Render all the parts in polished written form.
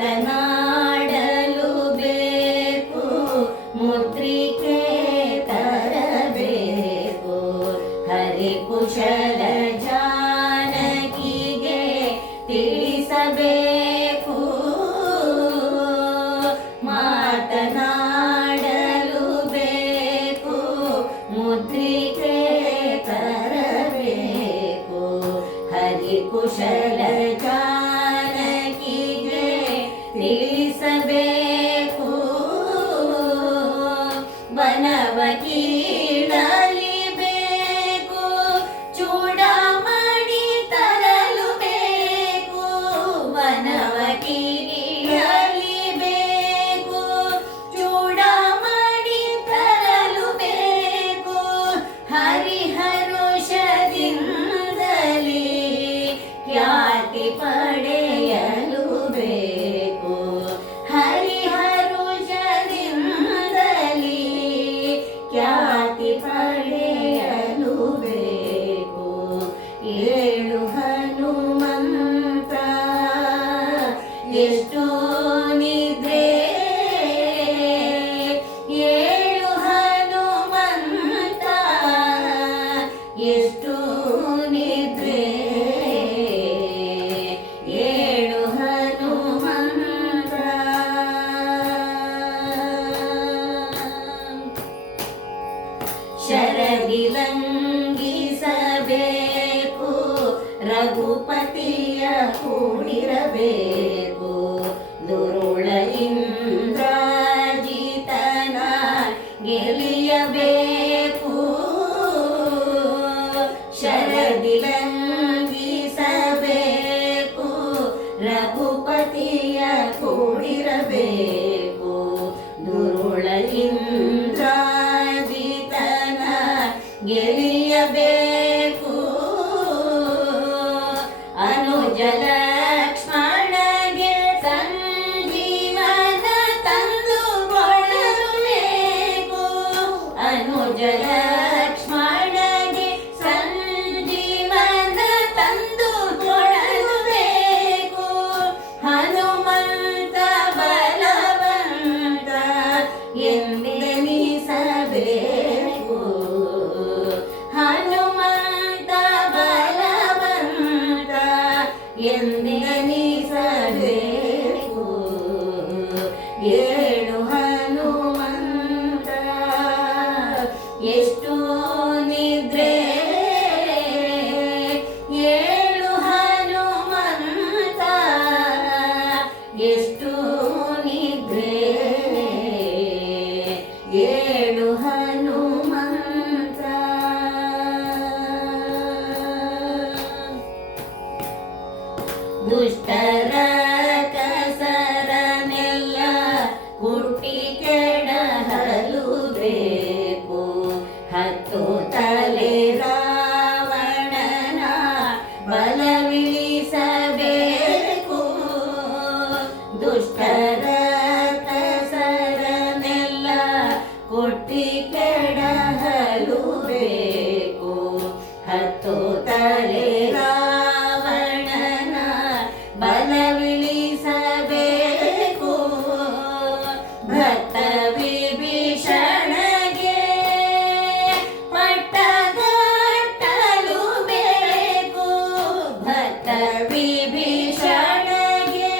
ಮಾತನಾಡಲು ಬೇಕು, ಮುದ್ರಿಕೆ ತರಬೇಕು. ಹರಿಕುಶಲ ಜಾನಕಿಗೆ ತಿಳಿಸಬೇಕು, ಮಾತನಾಡಲು ಬೇಕು, ಮುದ್ರಿಕೆ ತರಬೇಕು. ಹರಿಕುಶಲ ಜಾನಕಿಗೆ ತಿಳಿಸಬೇಕು, ವನವ ಕೀಳಲಿಬೇಕು, ಚೂಡಾಮಣಿ ತರಲು ಬೇಕು. ವನವ ಕೀಳಲಿಬೇಕು, ಚೂಡಾಮಣಿ ತರಲು ಬೇಕು. ಹರಿಹರುಷದಿಂದಲೇ ಖ್ಯಾತಿ ಪಡೆಯಲು ಬೇಕು. ಹರಿಹರುಷದಿಂದಲೇ ಖ್ಯಾತಿ ಪಡೆಯಲು ಬೇಕು. ಏಳು ಹನುಮಂತ ಎಷ್ಟೋ ನಿದ್ರೆ, ಏಳು ಹನುಮಂತ ಎಷ್ಟು ನಿದ್ರೆ. ಏಳು ಹನುಮಂತ ಶರದಿಲಂಘಿಸಬೇಕು, ರಘುಪತಿಯ ಕೂಡಿರಬೇಕು. ದುರುಳ ಇಂದ್ರಾಜಿತನ ಗೆಲಿಯಬೇಕು, ಶರದಿಲಂಘಿಸಬೇಕು, ರಘುಪತಿಯ ಕೂಡಿರಬೇಕು. ದುರುಳ ಇಂದ್ರಾಜಿತನ ಗೆಲಿಯಬೇಕು. ಅನುಜ ಲಕ್ಷ್ಮಣಗೆ ಸಂಜೀವನ ತಂದು ಕೊಡಬೇಕು. ಅನುಜ ಲಕ್ಷ್ಮಣಗೆ ಸಂಜೀವನ ತಂದು ಕೊಡಬೇಕು. ಹನುಮಂತ ಬಲವಂತ ಎಂದೆನಿಸಬೇಕು. ಹನುಮಂತ ಬಲವಂತ ಎಂದೆನಿಸಬೇಕು. ಏಳು ಹನುಮಂತ ಎಷ್ಟು ನಿದ್ರೆ, ಏಳು ಹನುಮಂತ ಎಷ್ಟು ನಿದ್ರೆ. ಏಳು ಹನುಮಂತ ದುಷ್ಟರ ಕಸರನೆಲ್ಲ ಹುಟ್ಟಿ ಕೆಡಹಲು ಬೇಕು. ಹತ್ತು ತಲೆ ರಾವಣನ ಬಲವಿಳಿಸಬೇಕು. ದುಷ್ಟರ ಕಸರನೆಲ್ಲ ಹುಟ್ಟಿ ಕೆಡಹಲು ಬೇಕು. ಹತ್ತು ತಲೆ ರಾವಣನ ಬಲವಿಳಿಸಬೇಕು. ಭಕ್ತ ವಿಭೀಷಣಗೆ ಪಟ್ಟಗಟ್ಟಲು ಬೇಕು. ಭಕ್ತ ವಿಭೀಷಣಗೆ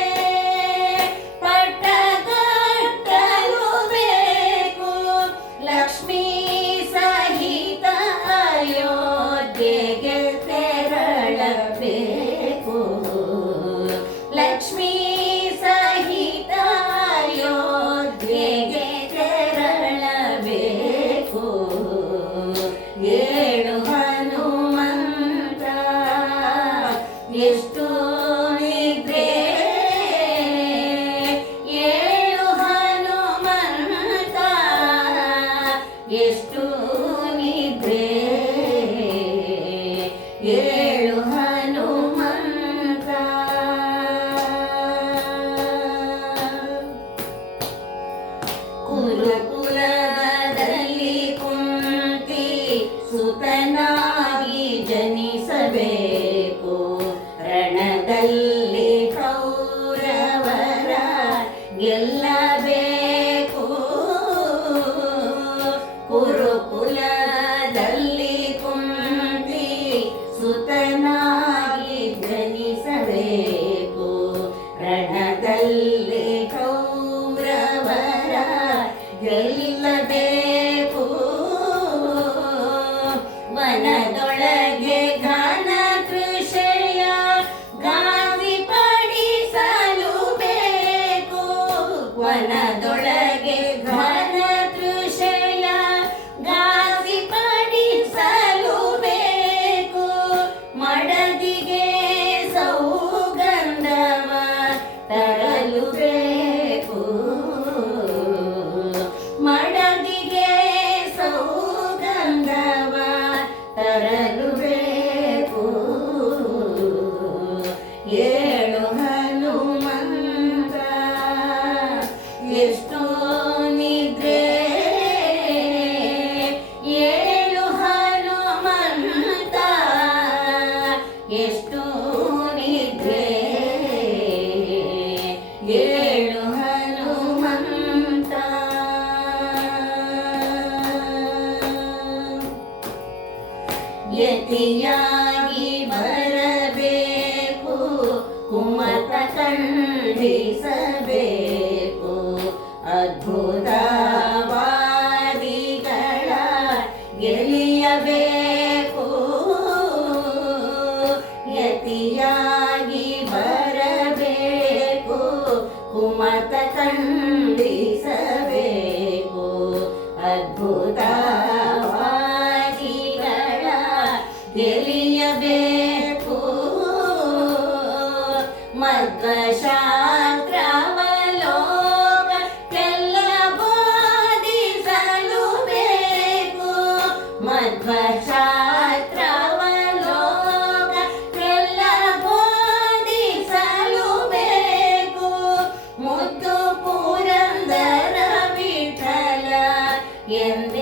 ಗೆಲ್ಲಬೇಕು. ಕುರುಕುಲದಲ್ಲಿ ಕುಂತಿ ಸುತನಾಗಿ ಜನಿಸಬೇಕು. ರಣದಲ್ಲಿ ಕೌರವರ ಗೆಲ್ಲಬೇಕು. ವನದೊಳಗೆ ಘನ ಕೃಷಿಯ ಗಾಳಿ ಪಡಿಸಲು ಬೇಕು. ವನದೊಳಗೆ ಘನ ಕೃಷಿಯ ಗಾಳಿ ಪಡಿಸಲು ಬೇಕು. ಮಡದಿಗೆ ಸೌಗಂಧವ ತರಲು ಬೇಕು. ಮಡದಿಗೆ ಸೌಗಂಧವ ತರಲು ಬೇಕು. ಏಳು ಹನುಮಂತ ಎಷ್ಟೋ ನಿದ್ರೆ. ಏಳು ಹನುಮಂತ ಎಷ್ಟೋ ನಿದ್ರೆ. ಏಳು ಹನುಮಂತ. ಯತಿಯಾಗಿ ಬರಬೇಕು. ಕುಮತ ಖಂಡಿಸಬೇಕು. ಅದ್ಭುತವಾದಿಗಳ ಗೆಲಿಯಬೇಕು. ಯತಿಯಾಗಿ ಬರಬೇಕು. ಕುಮತ ಖಂಡಿಸಬೇಕು. ಅದ್ಭುತವಾದಿಗಳ ಗೆಲಿಯಬೇಕು. ಮಧ್ವಶಾಸ್ತ್ರವಲೋಕಕ್ಕೆಲ್ಲ ಬೋಧಿಸಲು ಬೇಕು. ಮಧ್ವಶಾಸ್ತ್ರವಲೋಕಕ್ಕೆಲ್ಲ ಬೋಧಿಸಲು ಬೇಕು. ಮುದ್ದು ಪುರಂದರ ವಿಠಲ ಎಂದೇ